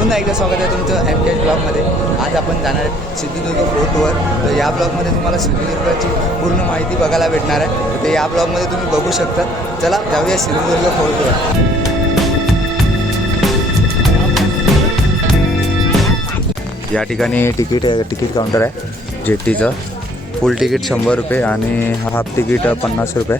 पुन्हा एकदा स्वागत आहे तुमचं MK ब्लॉगमध्ये। आज आपण जाणार आहे सिंधुदुर्ग फोर्टवर। तर या ब्लॉगमध्ये तुम्हाला सिंधुदुर्गाची पूर्ण माहिती बघायला भेटणार आहे। तर या ब्लॉगमध्ये तुम्ही बघू शकता। चला जाऊया सिंधुदुर्ग फोर्टवर। या ठिकाणी तिकीट काउंटर आहे जेटीचं। फुल तिकीट 100 रुपये आणि हाफ तिकीट 50 रुपये।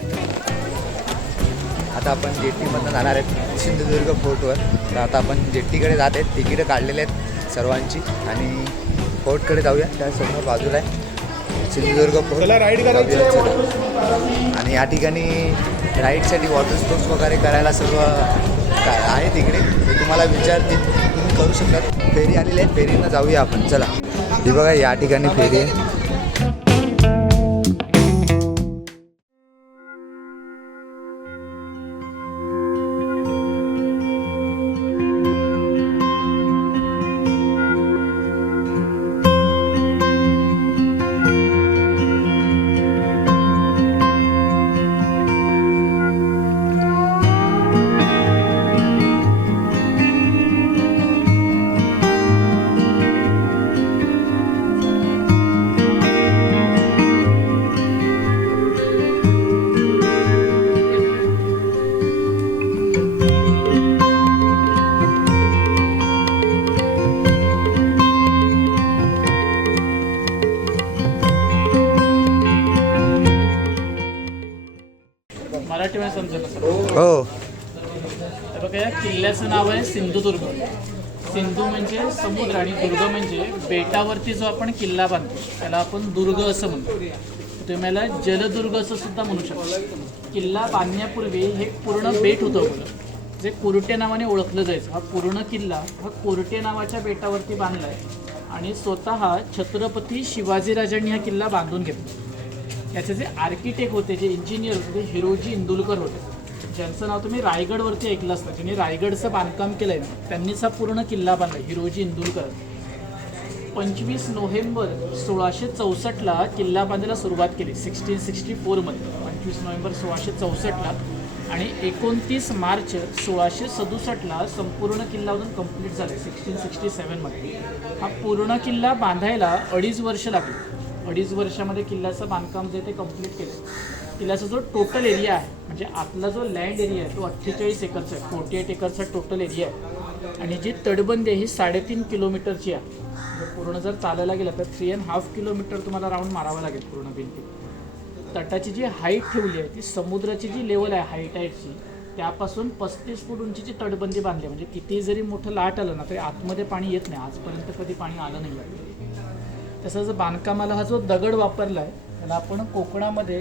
आता आपण जेटीमधून जाणार आहेत सिंधुदुर्ग फोर्टवर। तर आता आपण जेटीकडे जात आहेत, तिकीटं काढलेले आहेत सर्वांची आणि फोर्टकडे जाऊया। त्या समोर बाजूला आहे सिंधुदुर्ग फोर्ट। राईड करायची आणि या ठिकाणी राईडसाठी वॉटर स्पोर्ट्स वगैरे करायला सर्व काय आहे तिकडे, ते तुम्हाला विचारतील, तुम्ही करू शकता। फेरी आलेली आहे, फेरीनं जाऊया आपण। चला, ही बघा या ठिकाणी फेरी आहे। मराठीमध्ये समजेल हो। तर बघा, या किल्ल्याचं नाव आहे सिंधुदुर्ग। सिंधू म्हणजे समुद्र आणि दुर्ग म्हणजे बेटावरती जो आपण किल्ला बांधतो त्याला आपण दुर्ग असं म्हणतो। तुम्ही याला जलदुर्ग असं सुद्धा म्हणू शकता। किल्ला बांधण्यापूर्वी हे पूर्ण बेट होतं आपलं, जे कोरटे नावाने ओळखलं जायचं। हा पूर्ण किल्ला हा कोरटे नावाच्या बेटावरती बांधला आहे आणि स्वतः छत्रपती शिवाजीराजांनी हा किल्ला बांधून घेतला। याचे जे आर्किटेक्ट होते, जे इंजिनियर होते, ते हिरोजी इंदुलकर होते, ज्यांचं नाव तुम्ही रायगडवरती ऐकलं असतं। ज्यांनी रायगडचं बांधकाम केलं आहे ना, त्यांनीच हा पूर्ण किल्ला बांधला, हिरोजी इंदुलकर। 25 नोव्हेंबर 1664ला किल्ला बांधायला सुरुवात केली, 1664मध्ये 25 नोव्हेंबर 1664ला, आणि 29 मार्च 1667ला संपूर्ण किल्ला बांधून कंप्लीट झाले 1667मध्ये। हा पूर्ण किल्ला बांधायला 2.5 वर्ष लागली। 2.5 वर्षामध्ये किल्ल्याचं बांधकाम जे ते कंप्लीट केलं। किल्ल्याचा जो टोटल एरिया आहे, म्हणजे आतला जो लँड एरिया आहे तो 48 एकरचा आहे, 48 एकरचा टोटल एरिया आहे। आणि जी तटबंदी आहे ही 3.5 किलोमीटरची आहे। पूर्ण जर चालायला गेलं तर 3.5 किलोमीटर तुम्हाला राऊंड मारावं लागेल पूर्ण भिंती। तटाची जी हाईट ठेवली आहे ती समुद्राची जी लेवल आहे हाईटची त्यापासून 35 फूट उंचीची तटबंदी बांधली। म्हणजे किती जरी मोठं लाट आलं ना तरी आतमध्ये पाणी येत नाही, आजपर्यंत कधी पाणी आलं नाही आहे। तसंच बांधकामाला हा जो दगड वापरला आहे त्याला आपण कोकणामध्ये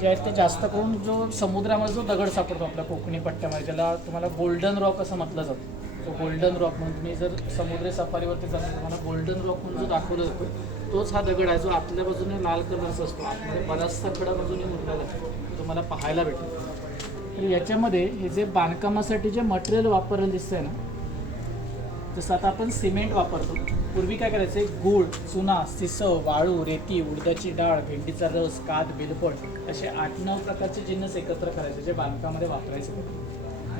जे आहे ते जास्त करून जो समुद्रामध्ये जो दगड सापडतो आपल्या कोकणी पट्ट्यामध्ये, ज्याला तुम्हाला गोल्डन रॉक असं म्हटलं जातं। तो गोल्डन रॉक म्हणून तुम्ही जर समुद्री सफारीवरती जाता तुम्हाला गोल्डन रॉक म्हणून जो दाखवला जातो तोच हा दगड आहे, जो आतल्या बाजूने लाल कलरचा असतो, आतमध्ये बराचसा खडा बाजूने मुरलेला असतो, तुम्हाला पाहायला भेटेल। तर याच्यामध्ये हे जे बांधकामासाठी जे मटेरियल वापरलेलं दिसतंय ना, जसं आता आपण सिमेंट वापरतो, पूर्वी काय करायचं, गूळ, चुना, सिसव, वाळू, रेती, उडदाची डाळ, भेंडीचा रस, काद, बेलफळ असे 8-9 प्रकारचे जिन्नस एकत्र करायचे जे बांधकामामध्ये वापरायचे।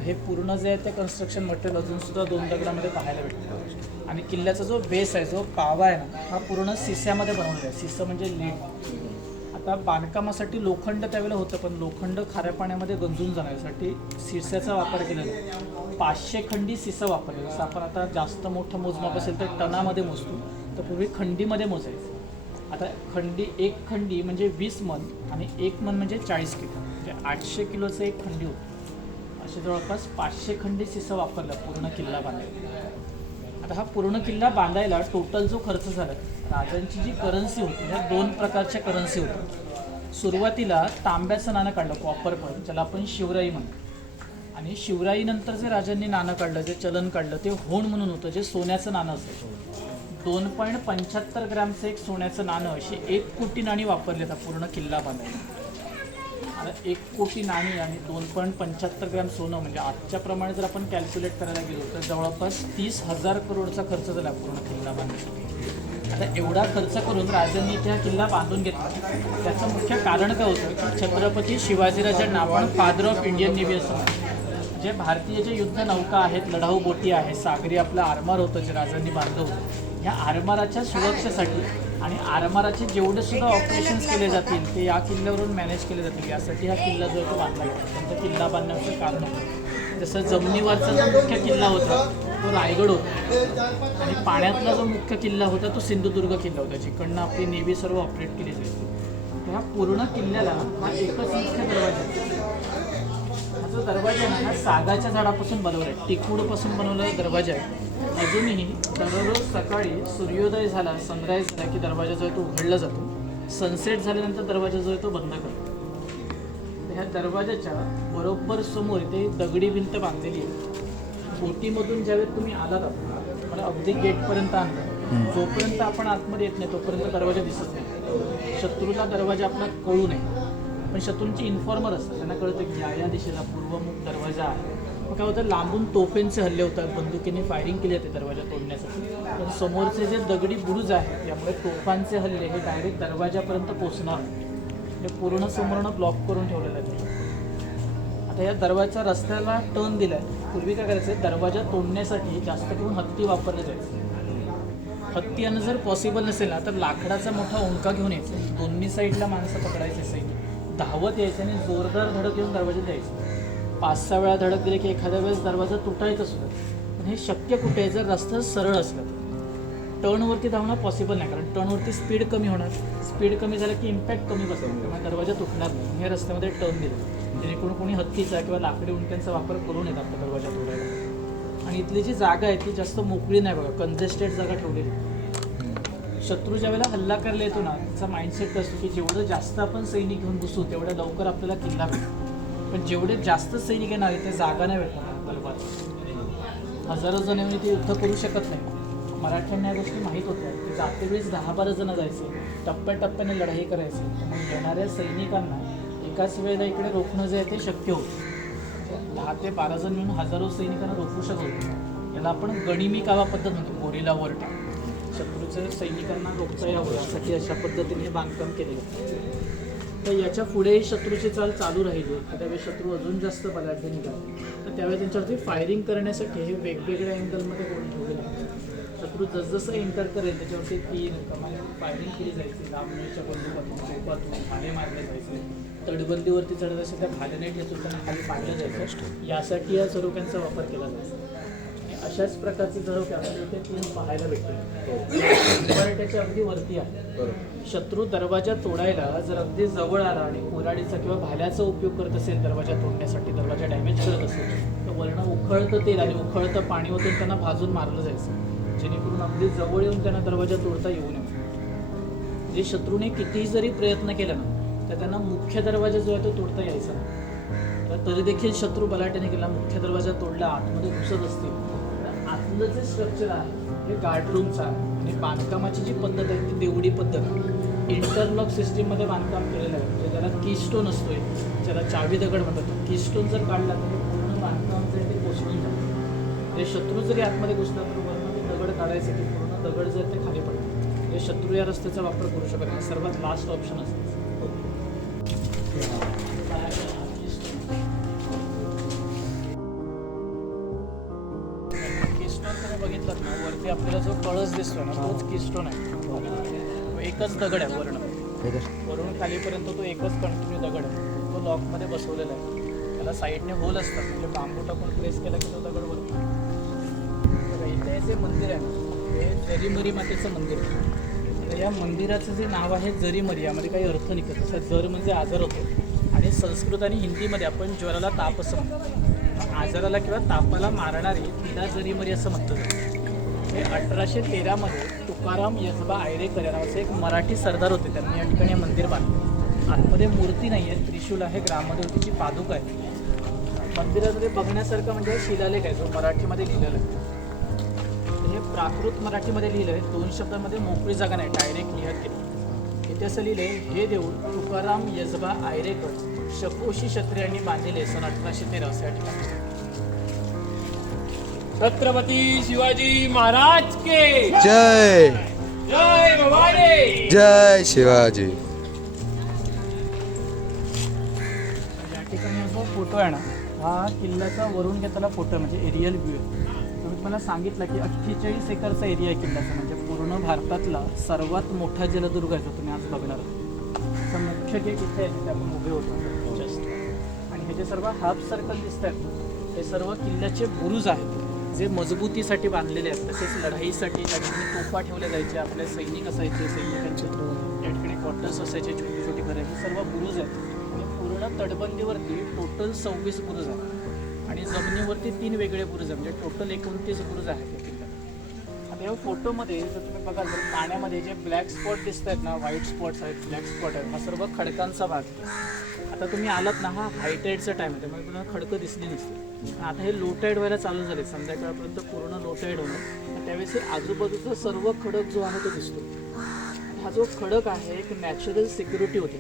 हे पूर्ण जे आहे ते कन्स्ट्रक्शन मटेरियल अजून सुद्धा 2 दगडामध्ये पाहायला भेटतं। आणि किल्ल्याचा जो बेस आहे, जो पावा आहे ना, हा पूर्ण सिस्यामध्ये बनवलेला आहे। सिसं म्हणजे लीड। आता बांधकामासाठी लोखंड त्यावेळेला होतं, पण लोखंड खाऱ्या पाण्यामध्ये गंजून जाण्यासाठी सिस्याचा वापर केलेला आहे। 500 खंडी सिसं वापरले। जसं आपण आता जास्त मोठं मोजमाप असेल तर टनामध्ये मोजतो, तर पूर्वी खंडीमध्ये मोजायचं। आता एक खंडी म्हणजे 20 मन आणि 1 मन म्हणजे 40 किलो, म्हणजे 800 किलोचं एक खंडी होतं। असे जवळपास 500 खंडी सिसं वापरलं पूर्ण किल्ला बांधायला। आता हा पूर्ण किल्ला बांधायला टोटल जो खर्च झाला, राजांची जी करन्सी होती ह्या 2 प्रकारच्या करन्सी होत्या। सुरुवातीला तांब्याचं नाणं काढलं, कॉपर कॉइन, ज्याला आपण शिवराई म्हणतो। आणि शिवराईनंतर जे राजांनी नाणं काढलं, जे चलन काढलं ते होण म्हणून होतं, जे सोन्याचं नाणं असायचं। 2.75 ग्रॅमचं एक सोन्याचं नाणं, अशी 1 कोटी नाणी वापरली आता पूर्ण किल्ला बांधायला। आता 1 कोटी नाणी आणि 2.75 ग्रॅम सोनं, म्हणजे आजच्या प्रमाणे जर आपण कॅल्क्युलेट करायला गेलो तर जवळपास 30,000 करोडचा खर्च झाला पूर्ण किल्ला बांधण्यासाठी। आता एवढा खर्च करून राजांनी हा किल्ला बांधून घेतला। त्याचं मुख्य कारण काय होतं की छत्रपती शिवाजीराजांना आपण फादर ऑफ इंडियन नेव्ही असं म्हणतो। जे भारतीय जे युद्ध नौका आहेत, लढाऊ बोटी आहेत, सागरी आपलं आरमार होतं जे राजांनी बांधलं होतं, या आरमाराच्या सुरक्षेसाठी आणि आरमाराचे जेवढे सुद्धा ऑपरेशन्स केले जातील ते या किल्ल्यावरून मॅनेज केले जातील, यासाठी हा किल्ला जो आहे तो बांधला गेला. त्यांचा किल्ला बांधण्याचं कारण होतं. जसं जमिनीवरचा जो मुख्य किल्ला होता तो रायगड होता आणि पाण्यातला जो मुख्य किल्ला होता तो सिंधुदुर्ग किल्ला होता, जिकडनं आपली नेव्ही सर्व ऑपरेट केली जायची. ह्या पूर्ण किल्ल्याला हा एकच मुख्य दरवाजा आहे. हा जो दरवाजा आहे ना, हा सागाच्या झाडापासून बनवला आहे, टिकूडपासून बनवलेला दरवाजा आहे. अजूनही दररोज सकाळी सूर्योदय झाला, सनराईज झाला की दरवाजा जो आहे तो उघडला जातो. सनसेट झाल्यानंतर दरवाजा जो आहे तो बंद करतो. ह्या दरवाजाच्या बरोबर समोर इथे दगडी भिंत बांधलेली आहे. बोटीमधून ज्यावेळेस तुम्ही आलात, मला अगदी गेटपर्यंत आणलं, जोपर्यंत आपण आतमध्ये येत नाही तोपर्यंत दरवाजा दिसत नाही. शत्रूला दरवाजा आपला कळू नये, पण शत्रूंची इन्फॉर्मर असतात, त्यांना कळतं की या दिशेला पूर्वमुख दरवाजा आहे. मग काय होतं, लांबून तोफेंचे हल्ले होतात, बंदुकीने फायरिंग केली जाते दरवाजा तोडण्यासाठी. पण समोरचे जे दगडी बुरुज आहेत त्यामुळे तोफांचे हल्ले हे डायरेक्ट दरवाजापर्यंत पोचणार नाही. हे पूर्ण समोरनं ब्लॉक करून ठेवलेलं आहे. आता या दरवाजाच्या रस्त्याला टर्न दिला आहे. पूर्वी काय करायचं, दरवाजा तोडण्यासाठी जास्त करून हत्ती वापरले जायचे. हत्ती आणणं जर पॉसिबल नसेल ना तर लाकडाचा मोठा ओंका घेऊन यायचं, दोन्ही साईडला माणसं पकडायचे, सैनिक धावत यायचे आणि जोरदार धडक घेऊन दरवाजात द्यायचे. 5-6 वेळा धडक दिले की एखाद्या वेळेस दरवाजा तुटायचा सुद्धा. पण हे शक्य कुठे आहे, जर रस्ता सरळ असला तर. टर्नवरती धावणं पॉसिबल नाही, कारण टर्नवरती स्पीड कमी होणार, स्पीड कमी झालं की इम्पॅक्ट कमी बसेल, त्यामुळे दरवाजा तुटणार नाही. हे रस्त्यामध्ये टर्न दिलं जेणेकरून कोणी हत्तीचा किंवा लाकडी उंट्यांचा वापर करू नयेत आपला दरवाजा तोडायला. आणि इथली जी जागा आहे ती जास्त मोकळी नाही बघा, कंजेस्टेड जागा ठेवलेली. शत्रू ज्या वेळेला हल्ला करायला येतो ना, त्याचा माइंडसेट असतो की जेवढं जास्त आपण सैनिक घेऊन बसू तेवढ्या लवकर आपल्याला किल्ला भेटतो. पण जेवढे जास्त सैनिक येणार ते जागा नाही भेटणार तलवार. हजारो जण येऊन ते युद्ध करू शकत नाही. मराठ्यांना या गोष्टी माहीत होत्या की जाते वेळेस 10-12 जण जायचे, टप्प्याटप्प्याने लढाई करायचे. मग येणाऱ्या सैनिकांना एकाच वेळेला इकडे रोखणं जे आहे ते शक्य होतं. 10 ते 12 जण मिळून हजारो सैनिकांना रोखू शकत होते. याला आपण गनिमी कावा पद्धत म्हणतो, गोरिला वॉर. शत्रूच्या सैनिकांना रोखता यावं यासाठी अशा पद्धतीने बांधकाम केलेलं. तर याच्या पुढेही शत्रूची चाल चालू राहिली. त्यावेळेस शत्रू अजून जास्त बलाढ्य निघाले, तर त्यावेळेस त्यांच्यावरती फायरिंग करण्यासाठी हे वेगवेगळ्या अँगलमध्ये करून ठेवलेलं. शत्रू जसजसं एंटर करेल त्याच्यावरती 3 कमाल फायरिंग केली जायची. लांबणीच्या बंदुकातून, तोफातून भाले मारले जायचे. तटबंदीवरती चढत असेल त्या भाल्याने ठेचून त्यांना खाली पाडलं जायचं. यासाठी या झरोक्यांचा वापर केला जायचा. अशाच प्रकारचे झरोके आपल्याला इथे 3 पाहायला भेटते. मराठ्याच्या अगदी वरती आहे. शत्रू दरवाजा तोडायला जर अगदी जवळ आला आणि कुऱ्हाडीचा किंवा भाल्याचा उपयोग करत असेल दरवाजा तोडण्यासाठी, दरवाजा डॅमेज करत असेल, तर वरनं उखळतं तेल आणि उखळतं पाणी ओतून त्यांना भाजून मारलं जायचं, जेणेकरून अगदी जवळ येऊन त्यांना दरवाजा तोडता येऊ नये. जे शत्रूने कितीही जरी प्रयत्न केला ना तर त्यांना मुख्य दरवाजा जो आहे तो तोडता यायचा नाही. तर तरी देखील शत्रू बलाढ्याने केला, मुख्य दरवाजा तोडला, आतमध्ये घुसत असतील. आतलं जे स्ट्रक्चर आहे हे गार्ड रूमचा आणि बांधकामाची जी पद्धत आहे ती देवडी पद्धत, इंटरलॉक सिस्टीममध्ये बांधकाम केलेलं आहे. म्हणजे ज्याला कीस्टोन असतोय, ज्याला चावी दगड म्हणतात, कीस्टोन जर काढला तर पूर्ण बांधकाम जे ते कोसळून जातं. ते शत्रू जरी आतमध्ये घुसला तर वरनं दगड काढायचे की पूर्ण दगड जे ते खाली पडतात. हे शत्रू या रस्त्याचा वापर करू शकत नाही, सर्वात लास्ट ऑप्शन असतं. बघितलं ना वरती आपल्याला जो कळस दिसतो ना तोच कीस्टोन आहे. एकच दगड आहे वरून खालीपर्यंत, तो एकच कंटिन्यू दगड आहे. तो लॉकमध्ये बसवलेला आहे. त्याला साईडने होल असतात, म्हणजे बांबू टाकून प्रेस केला की तो दगड वरतो. इथे जे मंदिर आहे हे जरीमरी मातेचं मंदिर आहे. तर या मंदिराचं जे नाव आहे जरीमरी, यामध्ये काही अर्थ निघत. तसं जर म्हणजे आजार होतो आणि संस्कृत आणि हिंदीमध्ये आपण ज्वराला ताप असं म्हणतो. आजाराला किंवा तापाला मारणारी तिला जरीमरी असं म्हटलं जातं. हे 1813मध्ये तुकाराम यजबा आयरेकर या नावाचे एक मराठी सरदार होते. त्यांनी या ठिकाणी मंदिर बांधलं. आतमध्ये मूर्ती नाही आहे, त्रिशूल आहे, ग्रामदेवतेची पादुका आहे. मंदिरामध्ये बघण्यासारखं म्हणजे शिलालेख आहे जो मराठीमध्ये लिहिलेला आहे. हे प्राकृत मराठीमध्ये लिहिलं आहे, 2 शब्दांमध्ये, मोकळी जागा नाही, डायरेक्ट लिहत गेली. इथे असं लिहिलं आहे, हे देऊळ तुकाराम यजबा आयरेकर शकोशी क्षत्रियांनी बांधलेले सन 1813 असे या ठिकाणी. छत्रपती शिवाजी महाराज के जय. जय भवानी. जय शिवाजी. या ठिकाणी जो फोटो आहे ना हा किल्ल्याचा वरून घेतलेला फोटो म्हणजे एरियल व्ह्यू आहे. मी तुम्हाला सांगितलं की 48 एकरचा एरिया आहे किल्ल्याचा, म्हणजे पूर्ण भारतातला सर्वात मोठा जलदुर्ग आहे जो तुम्ही आज बघणार आहात. तर मुख्य गेट इथे आहे जिथे आपण उभे होतो जस्ट, आणि हे जे सर्व हाफ सर्कल दिसत आहेत हे सर्व किल्ल्याचे बुरुज आहेत जे मजबूतीसाठी बांधलेले आहेत. तसेच लढाईसाठी त्या ठिकाणी तोफा ठेवल्या जायचे, आपले सैनिक असायचे, सैनिकांचे या ठिकाणी क्वार्टर्स असायचे, छोटी छोटी घरं, हे सर्व बुरुज आहेत. आणि पूर्ण तटबंदीवरती टोटल 26 बुरुज आहेत आणि जमिनीवरती 3 वेगळे बुरुज आहेत, म्हणजे टोटल 29 बुरुज आहेत या किल्ल्यात. आता या फोटोमध्ये जर तुम्ही बघाल तर पाण्यामध्ये जे ब्लॅक स्पॉट दिसत आहेत ना, व्हाईट स्पॉट्स आहेत, ब्लॅक स्पॉट आहेत, हा सर्व खडकांचा भाग आहे. आता तुम्ही आलात ना, हा हायटाईडचा टाईम आहे त्यामुळे तुम्हाला खडकं दिसली नसते. आता हे लो टाईड व्हायला चालू झाले, संध्याकाळपर्यंत पूर्ण लो टाईड होणार, त्यावेळेस आजूबाजूचा सर्व खडक जो आहे तो दिसतो. हा जो खडक आहे एक नॅचरल सिक्युरिटी होती.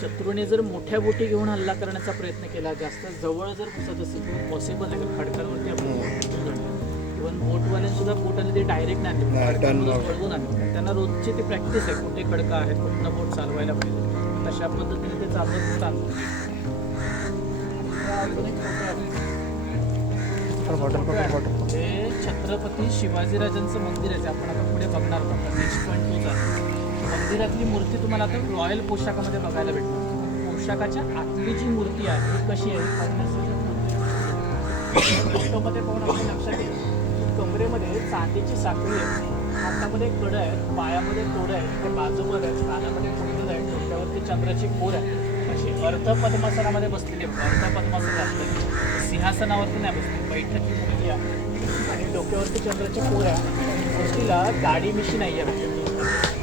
शत्रूने जर मोठ्या बोटी घेऊन हल्ला करण्याचा प्रयत्न केला, जास्त जवळ जर घुसत असेल तर पॉसिबल आहे, कारण खडकांवरती आपण इव्हन बोटवाल्यांसुद्धा बोटाने ते डायरेक्ट नाही आणले, वळवून आणले. त्यांना रोजची ती प्रॅक्टिस आहे, कुठे खडकं आहेत, कुठनं बोट चालवायला पाहिजे, तशा पद्धतीने ते चालवत बोट आणतात. हे छत्रपती शिवाजीराजांचं मंदिर आहे, आपण आता पुढे बघणार आहोत. नेक्स्ट पॉईंट तोच आहे. मंदिरातली मूर्ती तुम्हाला आता रॉयल पोशाखामध्ये बघायला भेटणार. पोशाखाच्या आतली जी मूर्ती आहे ती कशी आहे फोटोमध्ये पाहून आपण लक्षात येईल. कमरेमध्ये चांदीची साखळी आहे, हातामध्ये कडं आहेत, पायामध्ये तोडं आहेत, ते बाजूवर आहेत, कानामध्ये कुंडल आहे, डोक्यावरती चंद्राची कोर आहे. अशी अर्ध पद्मासनामध्ये बसलेली आहे. अर्ध पद्मासन असलेली सिंहासनावरती नाही बसली, बैठकी मूर्ती आहे आणि डोक्यावरती चंद्राची कोर आहे. मूर्तीला दाढी मिशी नाही आहे.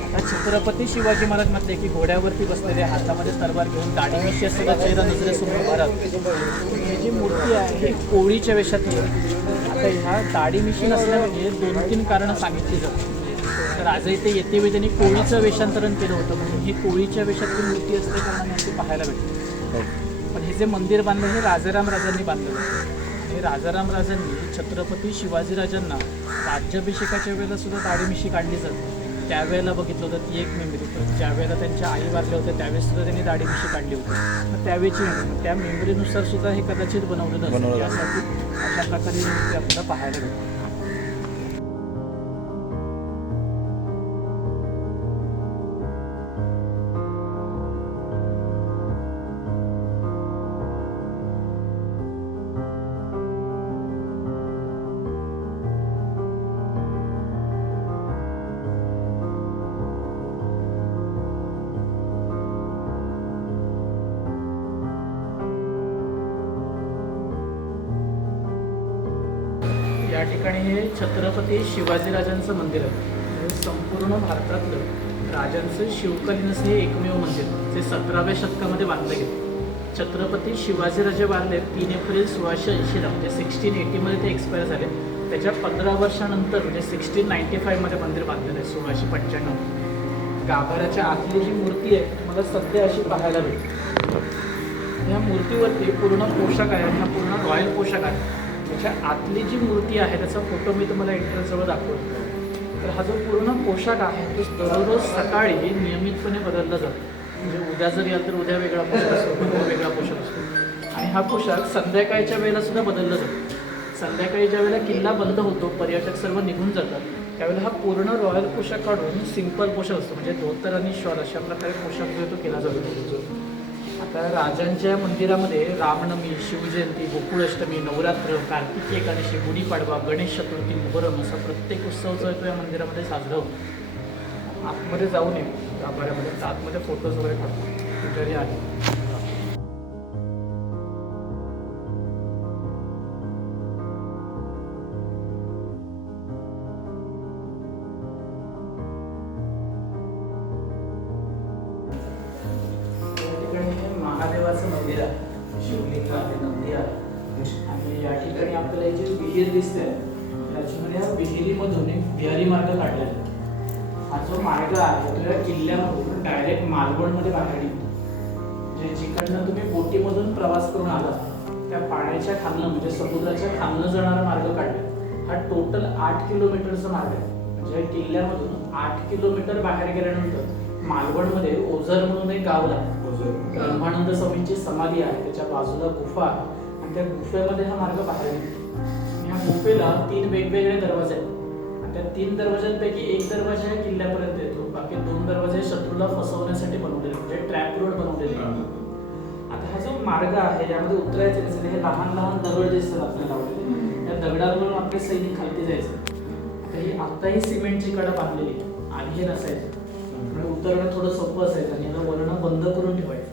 आता छत्रपती शिवाजी महाराज म्हटले की घोड्यावरती बसलेले, हातामध्ये तलवार घेऊन, दाढी मिशी असलेला चेहरा नजरेसमोर उभा राहतो. ही जी मूर्ती आहे ही कोळीच्या वेशातली आहे. आता ह्या दाढी मिशी नसल्यामुळे 2-3 कारणं सांगितली जातात. तर आज इथे येते वेळी त्यांनी कोळीचं वेषांतरण केलं होतं, म्हणून ही कोळीच्या वेशातली मूर्ती असते कारण ती पाहायला भेटते. पण हे जे मंदिर बांधलं हे राजाराम राजांनी बांधलं होतं. हे राजाराम राजांनी छत्रपती शिवाजीराजांना राज्याभिषेकाच्या वेळेला सुद्धा दाढी मिशी काढली जाते. त्यावेळेला बघितलं होतं ती एक मेमरी. पण ज्या वेळेला त्यांच्या आई वारल्या होत्या त्यावेळेस सुद्धा त्यांनी दाढी मिशी काढली होती. मग त्यावेळेची मेमरी, त्या मेमरीनुसार सुद्धा हे कदाचित बनवलेलं असेल. यासाठी अशा प्रकारे ही मूर्ती आपल्याला पाहायला भेटते. या ठिकाणी हे छत्रपती शिवाजीराजांचं मंदिर आहे. हे संपूर्ण भारतातलं राजांचं शिवकालीनच हे एकमेव मंदिर जे 17व्या शतकामध्ये बांधलं गेलं. छत्रपती शिवाजीराजे वारले 3 एप्रिल 1680ला, म्हणजे 1680मध्ये ते एक्सपायर झाले. त्याच्या 15 वर्षानंतर म्हणजे 1695मध्ये मंदिर बांधलेलं आहे, 1695. गाभाऱ्याच्या आतली जी मूर्ती आहे तुम्हाला सध्या अशी पाहायला भेटते. ह्या मूर्तीवरती पूर्ण पोशाख आहे, हा पूर्ण रॉयल पोशाख आहे. त्याच्या आतली जी मूर्ती आहे त्याचा फोटो मी तुम्हाला इंटरजवळ दाखवतो. तर हा जो पूर्ण पोशाख आहे तो दररोज सकाळी नियमितपणे बदलला जातो. म्हणजे उद्या जर याल तर उद्या वेगळा पोशाख असतो, परवा वेगळा पोशाख असतो. आणि हा पोशाख संध्याकाळच्या वेळेला सुद्धा बदलला जातो. संध्याकाळी ज्या वेळेला किल्ला बंद होतो, पर्यटक सर्व निघून जातात, त्यावेळेला हा पूर्ण रॉयल पोशाख काढून सिंपल पोशाख असतो, म्हणजे धोतर आणि शॉल अशा प्रकारे पोशाख जो आहे तो केला जातो. आता राजांच्या मंदिरामध्ये रामनवमी, शिवजयंती, गोकुळाष्टमी, नवरात्र, कार्तिकी एकादशी, गुढीपाडवा, गणेश चतुर्थी, मोहरम असा प्रत्येक उत्सव जो आहे तो या मंदिरामध्ये साजरा होतो. आतमध्ये जाऊ नये गाभाऱ्यामध्ये, आतमध्ये फोटोज वगैरे काढतो, पुजारी आहे. महादेवाचं मंदिर आहे, शिवलिंग आहे, नंदी आहे. आणि या ठिकाणी आपल्याला जे विहीर दिसते त्याच्यामध्ये या विहिरीमधून एक बिहारी मार्ग काढलेला आहे. हा जो मार्ग आहे तो या किल्ल्यामधून डायरेक्ट मालवणमध्ये बाहेर निघतो. म्हणजे जिकडनं तुम्ही बोटीमधून प्रवास करून आला त्या पाण्याच्या खालनं म्हणजे समुद्राच्या खालनं जाणारा मार्ग काढला. हा टोटल 8 किलोमीटरचा मार्ग आहे. म्हणजे किल्ल्यामधून 8 किलोमीटर बाहेर गेल्यानंतर मालवणमध्ये ओझर म्हणून एक गाव आहे. ब्रह्मानंद स्वामींची समाधी आहे, त्याच्या बाजूला गुफा आहे आणि त्या गुफेमध्ये हा मार्ग बाहेर निघतो. या गुफेला 3 वेगवेगळे दरवाजे आहेत आणि त्या 3 दरवाजांपैकी एक दरवाजा या किल्ल्यापर्यंत येतो, बाकी 2 दरवाजे शत्रूला फसवण्यासाठी बनवलेले, म्हणजे ट्रॅप रोड बनवलेले आहे. आता हा जो मार्ग आहे यामध्ये उतरायचं कसं, हे लहान लहान दगड दिसतात आपल्याला लावलेले, त्या दगडावरून आपले सैनिक खालती जायचे. आताही सिमेंटची कडा बांधलेली, आधी हे नसायचं, म्हणजे उतरणं थोडं सोपं असायचं आणि याला वळणं बंद करून ठेवायचं.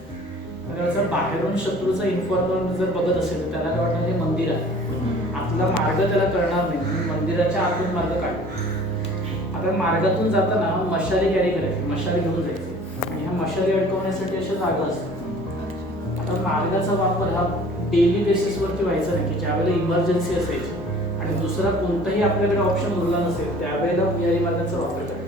जर बाहेरून शत्रूचा इन्फॉर्मर जर बघत असेल तर त्याला काय वाटणार हे मंदिर आहे, आतला मार्ग त्याला कळणार नाही, मंदिराच्या आतून मार्ग काढतो. आता मार्गातून जाताना मशाली कॅरी करायची, मशाली घेऊन जायची आणि ह्या मशाली अडकवण्यासाठी अशा जागा असतात. आता मार्गाचा वापर हा डेली बेसिसवरती व्हायचा नाही, की ज्यावेळेला इमर्जन्सी असायची आणि दुसरा कोणताही आपल्याकडे ऑप्शन उरला नसेल त्यावेळेला बिहारी मार्गाचा वापर करायचा.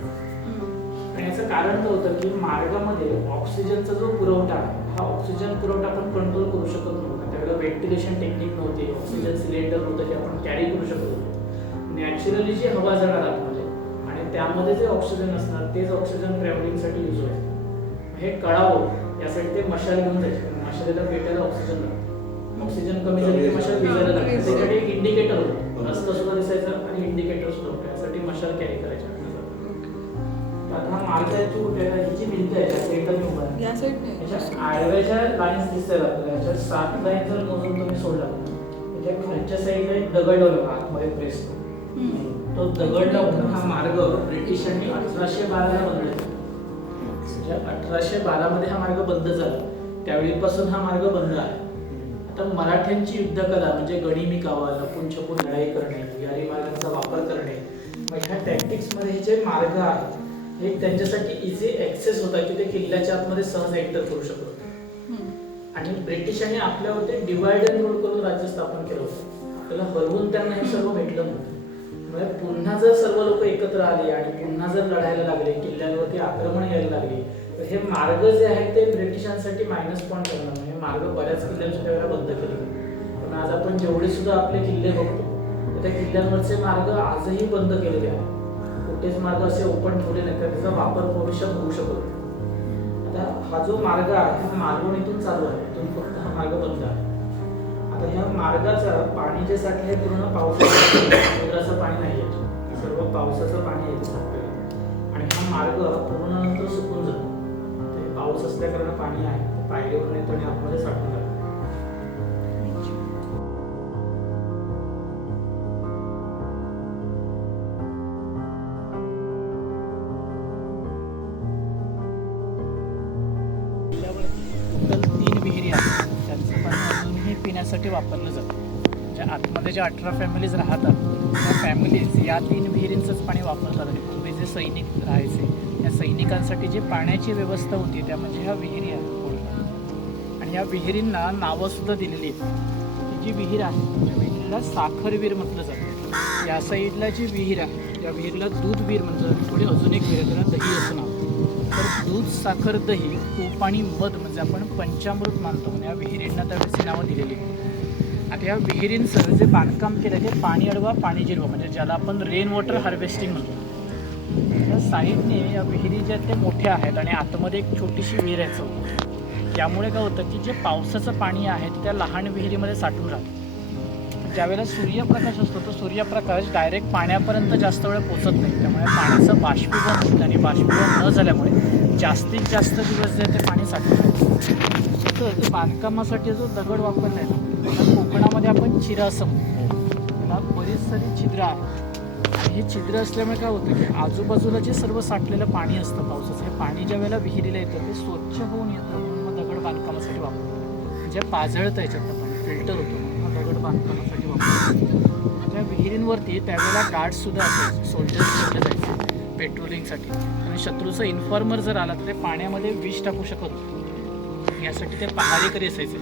आणि याचं कारण काय होतं की मार्गामध्ये ऑक्सिजनचा जो पुरवठा आहे हा ऑक्सिजन पुरवठा आपण कंट्रोल करू शकत नव्हता. त्यावेळेला व्हेंटिलेशन टेक्निक नव्हती, ऑक्सिजन सिलेंडर नव्हतं जे आपण कॅरी करू शकत होतो. नॅचरली जी हवा जाणार आतमध्ये आणि त्यामध्ये जे ऑक्सिजन असणार तेच ऑक्सिजन ट्रॅव्हलिंगसाठी यूज व्हायचं. हे कळावं यासाठी ते मशाल घेऊन जायचे, मशालीला पेटायला ऑक्सिजन लागतं, ऑक्सिजन कमी झाली की मशाल विजायला लागते. त्याच्याकडे एक इंडिकेटर होतं, रस्ता सुद्धा दिसायचं आणि इंडिकेटर सुद्धा होतं, यासाठी मशाल कॅरी करायचे. आता मार्ग आहे तो कुठे आहे, हिची भिंत आहे त्या साईडला मी उभा आहे, या साईडने आडव्याच्या लाईन्स दिसतात आपल्याला, याच्यात 7 लाईन जर मोजून तुम्ही सोडला त्याच्या खालच्या साईडला एक दगड लावला आतमध्ये प्रेस, तो दगड लावून हा मार्ग ब्रिटिशांनी 1812 ला बनवला. 1812 मध्ये हा मार्ग बंद झाला, त्यावेळीपासून हा मार्ग बंद आहे. आता मराठ्यांची युद्धकला म्हणजे गनिमी कावा, लपून छपून लढाई करणे, बिहारी मार्गाचा वापर करणे, मग ह्या टॅक्टिक्स मध्ये हे जे मार्ग आहे हे त्यांच्यासाठी इझी ऍक्सेस होता की ते किल्ल्याच्या आतमध्ये सहज एंटर करू शकत होते. आणि ब्रिटिशांनी आपल्यावरती डिवाइड अँड रूल करून राज्य स्थापन केलं होतं, आपल्याला हरवून त्यांना हे सर्व भेटलं नव्हतं. म्हणजे पुन्हा जर सर्व लोक एकत्र आले आणि पुन्हा जर लढायला लागले, किल्ल्यांवरती आक्रमण यायला लागले, तर हे मार्ग जे आहेत ते ब्रिटिशांसाठी मायनस पॉईंट करणार. म्हणजे मार्ग बऱ्याच किल्ल्यांच्या त्यावेळेला बंद केले. पण आज आपण जेवढे सुद्धा आपले किल्ले बघतो तर त्या किल्ल्यांवरचे मार्ग आजही बंद केलेले आहेत, कुठेच मार्ग असे ओपन ठेवले नाही, तर त्याचा वापर भविष्यात होऊ शकतो. आता हा जो मार्ग आहे हा मालवण इथून चालू आहे, इथून फक्त हा मार्ग बंद आहे. आता ह्या मार्गाचा पाणी जे साठले पूर्ण पावसाचं, समुद्राचं पाणी नाही येत, सर्व पावसाचं पाणी येतं साठलेलं आणि हा मार्ग पूर्ण नंतर सुकून जातो. ते पाऊस असल्या कारण पाणी आहे, पायरीवर येतं आणि आतमध्ये साठून जातं. पिण्यासाठी वापरलं जातं. म्हणजे आतमध्ये ज्या 18 फॅमिलीज राहतात त्या फॅमिलीज या 3 विहिरींचंच पाणी वापरतात. आणि पूर्वी जे सैनिक राहायचे त्या सैनिकांसाठी जी पाण्याची व्यवस्था होती त्या म्हणजे ह्या विहिरी आहेत. आणि या विहिरींना नावंसुद्धा दिलेली आहेत. ही जी विहीर आहे त्या विहिरीला साखर विहीर म्हटलं जातं. या साईडला जी विहीर आहे या विहिरीला दूध विहीर म्हणतात. थोडी अजून एक विहीर त्याला दही असं नाव. तर दूध, साखर, दही, तूप आणि मध म्हणजे आपण पंचामृत मानतो. या विहिरींना त्यावेळेस नावं दिलेली. आता या विहिरींचं जे बांधकाम केलं ते पाणी अडवा पाणी जिरवा म्हणजे ज्याला आपण रेन वॉटर हार्वेस्टिंग म्हणतो. त्या साईडने या विहिरी ज्या त्या मोठ्या आहेत आणि आतमध्ये एक छोटीशी विहीर आहे चौक. यामुळे काय होतं की जे पावसाचं पाणी आहे त्या लहान विहिरीमध्ये साठून राहतं. ज्यावेळेला सूर्यप्रकाश असतो तो सूर्यप्रकाश डायरेक्ट पाण्यापर्यंत जास्त वेळ पोचत नाही, त्यामुळे पाण्याचं बाष्पीभवन होत नाही आणि बाष्पीभवन न झाल्यामुळे जास्तीत जास्त दिवस जे ते पाणी साठून राहतं. तर बांधकामासाठी जो दगड वापरला आहे त्याला कोकणामध्ये आपण चिरा असं म्हणतो. त्याला बरीच सारी छिद्र आहे आणि हे छिद्र असल्यामुळे काय होतं की आजूबाजूला जे सर्व साठलेलं पाणी असतं पावसाचं, हे पाणी ज्या वेळेला विहिरीला येतं ते स्वच्छ होऊन येतं. म्हणून मग दगड बांधकामासाठी वापरतो. म्हणजे पाझळतं याच्यातलं पाणी फिल्टर होतो म्हणून दगड बांधकामासाठी वापरतो. त्या विहिरींवरती त्यावेळेला गार्ड्ससुद्धा असायचे, सोल्जर्स ठेवले जायचे पेट्रोलिंगसाठी. आणि शत्रूचा इन्फॉर्मर जर आला तर ते पाण्यामध्ये विष टाकू शकत होते. यासाठी ते पहारेकरी असायचे.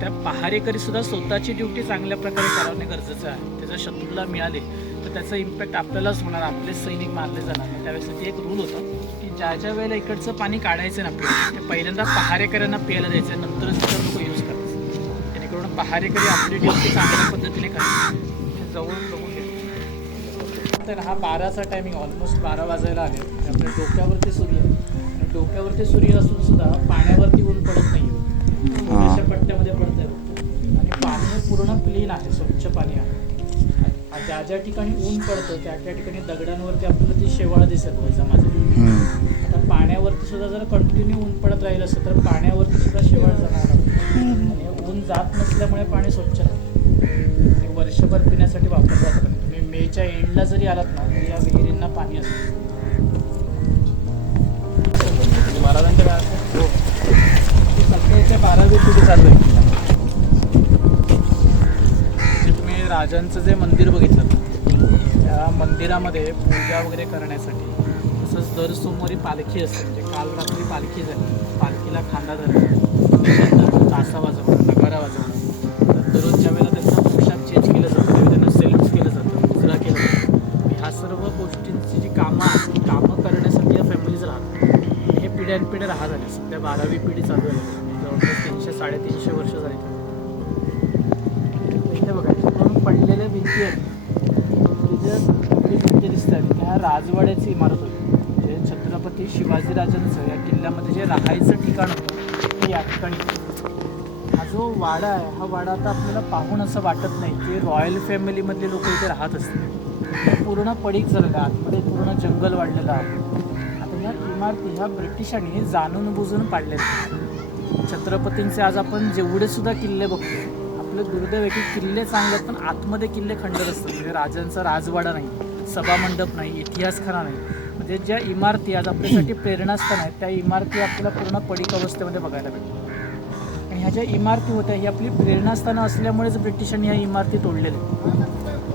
त्या पहारेकरीसुद्धा स्वतःची ड्युटी चांगल्या प्रकारे करावणे गरजेचं आहे. ते जर शत्रूला मिळाले तर त्याचा इम्पॅक्ट आपल्यालाच होणार, आपले सैनिक मारले जाणार नाही. त्यावेळेसाठी एक रूल होता की ज्या वेळेला इकडचं पाणी काढायचं ना आपल्याला ते पहिल्यांदा पहारेकऱ्यांना प्यायला द्यायचं, नंतरच तिथं लोक यूज करायचं. जेणेकरून पहारेकरी आपली ड्युटी चांगल्या पद्धतीने करायची. जवळून बघून घ्यायचं. बघताय ना, हा 12चा टायमिंग, ऑलमोस्ट 12 वाजायला आले. आपल्या डोक्यावरती सूर्य आहे आणि डोक्यावरती सूर्य असून सुद्धा पाण्यावरती ऊन पडत नाही. थोड्याशा पट्ट्यामध्ये पडतंय आणि पाणी पूर्ण क्लीन आहे, स्वच्छ पाणी आहे. ज्या ज्या ठिकाणी ऊन पडतं त्या त्या ठिकाणी दगडांवरती आपल्याला ती शेवाळ दिसत नाही जमा झाली. आता पाण्यावरती सुद्धा जर कंटिन्यू ऊन पडत राहिलं असतं तर पाण्यावरती सुद्धा शेवाळ जमा होणार आणि ऊन जात नसल्यामुळे पाणी स्वच्छ राहतं. वर्षभर पिण्यासाठी वापरलं जातं. तुम्ही मेच्या एंडला जरी आलात ना तरी या विहिरींना पाणी असतं. महाराजांच्या काळात हो सध्याच्या 12वी पिढी चालू आहे. तुम्ही राजांचं जे मंदिर बघितलं त्या मंदिरामध्ये पूजा वगैरे करण्यासाठी तसंच दर सोमवारी पालखी असते. म्हणजे काल रात्री पालखी झाली, पालखीला खांदा धरणं, तासा वाजवणं, नगारा वाजवणं. तर दररोजच्या वेळेला त्यांचा पोशाख चेंज केलं जातं, त्यांना सेल्फ केलं जातं, उजरा केलं जातं. ह्या सर्व गोष्टींची जी कामं आहेत ती कामं करण्यासाठी या फॅमिलीज राहतात. हे पिढ्यानपिढ्या राहत आले. सध्या 12वी पिढी चालू आहे. जवळपास 300-350 वर्ष झाली. इथे बघा तिथून पडलेल्या भिंती आहेत. तिथे भिंती दिसत आहेत ह्या राजवाड्याची इमारत होती. म्हणजे छत्रपती शिवाजीराजांचं या किल्ल्यामध्ये जे राहायचं ठिकाण होतं ते या ठिकाणी. हा जो वाडा आहे हा वाडा आता आपल्याला पाहून असं वाटत नाही की रॉयल फॅमिलीमधले लोक इथे राहत असतील. पूर्ण पडीक झालेलं आहे, आतमध्ये पूर्ण जंगल वाढलेलं आहे. आता ह्या इमारती ह्या ब्रिटिशांनी जाणून बुजून पाडलेल्या. छत्रपतींचे आज आपण जेवढे सुद्धा किल्ले बघतो आपलं दुर्दैव आहे की किल्ले चांगले आहेत पण आतमध्ये किल्ले खंडर असतात. म्हणजे राजांचा राजवाडा नाही, सभामंडप नाही, इतिहासखाना नाही. म्हणजे ज्या इमारती आज आपल्यासाठी प्रेरणास्थान आहेत त्या इमारती आपल्याला पूर्ण पडीक अवस्थेमध्ये बघायला भेटतात. आणि ह्या ज्या इमारती होत्या ही आपली प्रेरणास्थानं असल्यामुळेच ब्रिटिशांनी ह्या इमारती तोडलेल्या.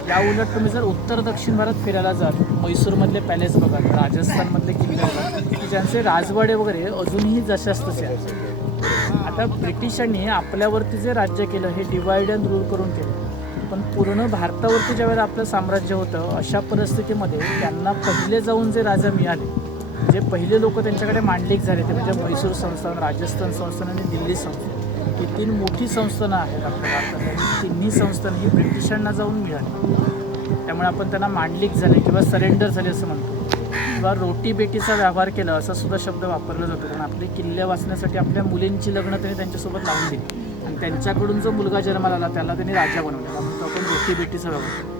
या उलट तुम्ही जर उत्तर दक्षिण भारत फिरायला जाल, म्हैसूरमधले पॅलेस बघा, राजस्थानमधले किल्ले बघा की ज्यांचे राजवाडे वगैरे अजूनही जशाच तसे आहेत. आता ब्रिटिशांनी आपल्यावरती जे राज्य केलं हे डिवाइड अँड रूल करून केलं. पण पूर्ण भारतावरती ज्यावेळेला आपलं साम्राज्य होतं अशा परिस्थितीमध्ये त्यांना पहिले जाऊन जे राजा मिळाले, जे पहिले लोक त्यांच्याकडे मांडलिक झाले ते म्हणजे म्हैसूर संस्थान, राजस्थान संस्थान आणि दिल्ली संस्थान. ही 3 मोठी संस्थानं आहेत आपल्या भारतात आणि तिन्ही संस्थानं ही ब्रिटिशांना जाऊन मिळाली. त्यामुळे आपण त्यांना मांडलिक झाले किंवा सरेंडर झाले असं म्हणतो किंवा रोटी बेटीचा व्यवहार केला असा सुद्धा शब्द वापरला जातो. कारण आपले किल्ले वाचण्यासाठी आपल्या मुलींची लग्न त्यांनी त्यांच्यासोबत लावून दिली आणि त्यांच्याकडून जो मुलगा जन्माला आला त्याला त्यांनी राजा बनवला. म्हणतो आपण रोटी बेटीचा व्यवहार.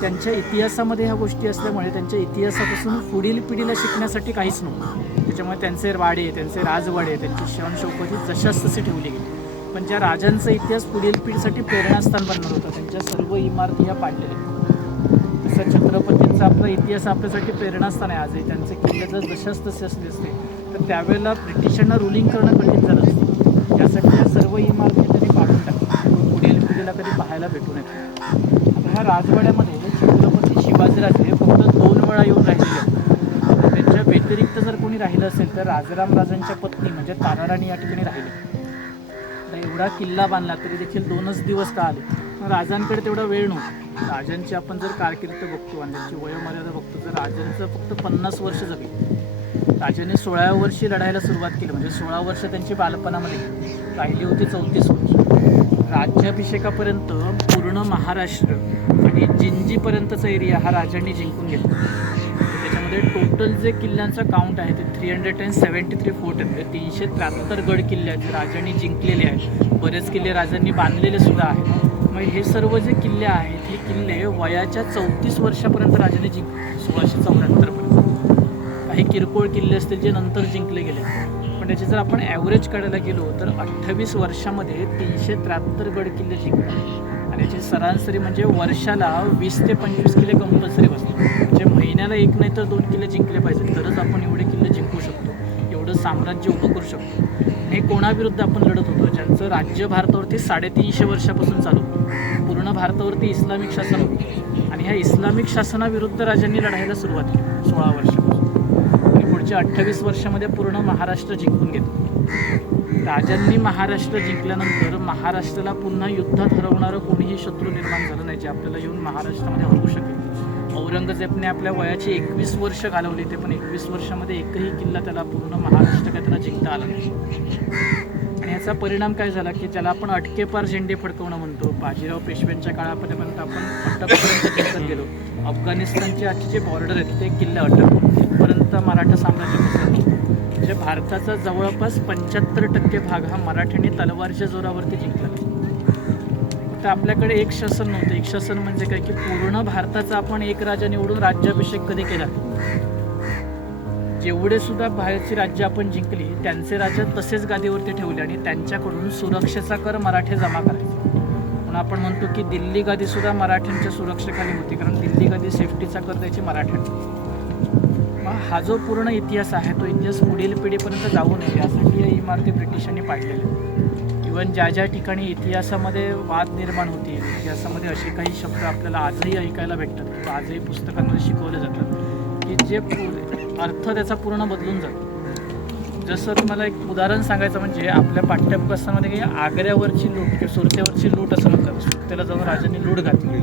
त्यांच्या इतिहासामध्ये ह्या गोष्टी असल्यामुळे त्यांच्या इतिहासापासून पुढील पिढीला शिकण्यासाठी काहीच नव्हतं. त्याच्यामुळे त्यांचे वाडे, त्यांचे राजवाडे, त्यांची शवणशौकती जशाच तशी ठेवली गेली. पण ज्या राजांचा इतिहास पुढील पिढीसाठी प्रेरणास्थान बनणार होता त्यांच्या सर्व इमारती ह्या पाडलेल्या. तसं छत्रपतींचा आपला इतिहास आपल्यासाठी प्रेरणास्थान आहे आजही. त्यांचे किल्ले जर जशाच तसे असले असते तर त्यावेळेला ब्रिटिशांना रुलिंग करणं कठीण झालं असतं. यासाठी या सर्व इमारती त्यांनी पाडून टाकल्या, पुढील पिढीला कधी पाहायला भेटू नये. आता ह्या राजवाड्यामध्ये छत्रपती शिवाजीराजे फक्त 2 वेळा येऊन राहिलेले आहेत. त्यांच्या व्यतिरिक्त जर कोणी राहिलं असेल तर राजाराम राजांच्या पत्नी म्हणजे ताराराणी या ठिकाणी राहिले. तर एवढा किल्ला बांधला तरी देखील 2च दिवस का आले. राजांकडे तेवढा वेळ नव्हता. राजांची आपण जर कारकीर्द बघतो आणि त्यांची वयोमर्यादा बघतो तर राजांचं फक्त 50 वर्ष जगली. राजाने 16व्या वर्षी लढायला सुरुवात केली. म्हणजे 16 वर्ष त्यांची बालपणामध्ये राहिली होती 34 वर्ष. राज्याभिषेकापर्यंत पूर्ण महाराष्ट्र आणि जिंजीपर्यंतचा एरिया हा राजांनी जिंकून घेतला. त्याच्यामध्ये टोटल जे किल्ल्यांचा काउंट आहे ते 373 फोर्ट आहेत. 373 गड किल्ले आहेत जे राजांनी जिंकलेले आहेत. बरेच किल्ले राजांनी बांधलेले सुद्धा आहेत. मग हे सर्व जे किल्ले आहेत हे किल्ले वयाच्या 34 वर्षापर्यंत राजाने जिंकले. 1674पर्यंत. काही किरकोळ किल्ले असतील जे नंतर जिंकले गेले. पण त्याची जर आपण ॲव्हरेज काढायला गेलो तर 28 वर्षामध्ये 373 गड किल्ले जिंकले. आणि याची सरासरी म्हणजे वर्षाला 20 ते 25 किल्ले कंपल्सरी बसतात. म्हणजे महिन्याला 1 नाही तर 2 किल्ले जिंकले पाहिजे तरच आपण एवढे किल्ले जिंकू शकतो, एवढं साम्राज्य उभं करू शकतो. हे कोणाविरुद्ध आपण लढत होतो? ज्यांचं राज्य भारतावरती 350 वर्षापासून चालू होतं. पूर्ण भारतावरती इस्लामिक शासन होतं आणि ह्या इस्लामिक शासनाविरुद्ध राजांनी लढायला सुरुवात केली 16 वर्षापासून. आणि पुढच्या 28 वर्षामध्ये पूर्ण महाराष्ट्र जिंकून घेतलं. राजांनी महाराष्ट्र जिंकल्यानंतर महाराष्ट्राला पुन्हा युद्धात हरवणारं कोणीही शत्रू निर्माण झालं नाही जे आपल्याला येऊन महाराष्ट्रामध्ये हरवू शकेल. औरंगजेबने आपल्या वयाची 21 वर्ष घालवली ते पण 21 वर्षामध्ये एकही किल्ला त्याला पूर्ण महाराष्ट्र काय त्याला जिंकता आला नाही. आणि याचा परिणाम काय झाला की ज्याला आपण अटकेपार झेंडे फडकवणं म्हणतो, बाजीराव पेशव्यांच्या काळापर्यंत आपण अटकपर्यंत जिंकत गेलो. अफगाणिस्तानचे आजचे जे बॉर्डर आहेत ते किल्ले अटक तिथपर्यंत मराठा साम्राज्य पसरलं. म्हणजे भारताचा जवळपास 75% भाग हा मराठ्यांनी तलवारच्या जोरावरती जिंकला. तर आपल्याकडे एक शासन नव्हतं. एक शासन म्हणजे काय की पूर्ण भारताचा आपण एक राजा निवडून राज्याभिषेक कधी केला. जेवढे सुद्धा बाहेरची राज्य आपण जिंकली त्यांचे राजा तसेच गादीवरती ठेवले आणि त्यांच्याकडून सुरक्षेचा कर मराठे जमा करायचे. म्हणून आपण म्हणतो की दिल्ली गादी सुद्धा मराठ्यांच्या सुरक्षेखाली होती, कारण दिल्ली गादी सेफ्टीचा कर द्यायची मराठ्यांनी. मग हा जो पूर्ण इतिहास आहे तो इतिहास पुढील पिढीपर्यंत जाऊ नये यासाठी या इमारती ब्रिटिशांनी पाडलेल्या. इव्हन ज्या ज्या ठिकाणी इतिहासामध्ये वाद निर्माण होतील, इतिहासामध्ये असे काही शब्द आपल्याला आजही ऐकायला भेटतात किंवा आजही पुस्तकांमध्ये शिकवले जातात की जे अर्थ त्याचा पूर्ण बदलून जातो. जसं तुम्हाला एक उदाहरण सांगायचं म्हणजे आपल्या पाठ्यपुस्तकामध्ये की आग्र्यावरची लूट किंवा सुरतेवरची लूट असं म्हणतात. सुरतेला जाऊन राजांनी लूट घातली.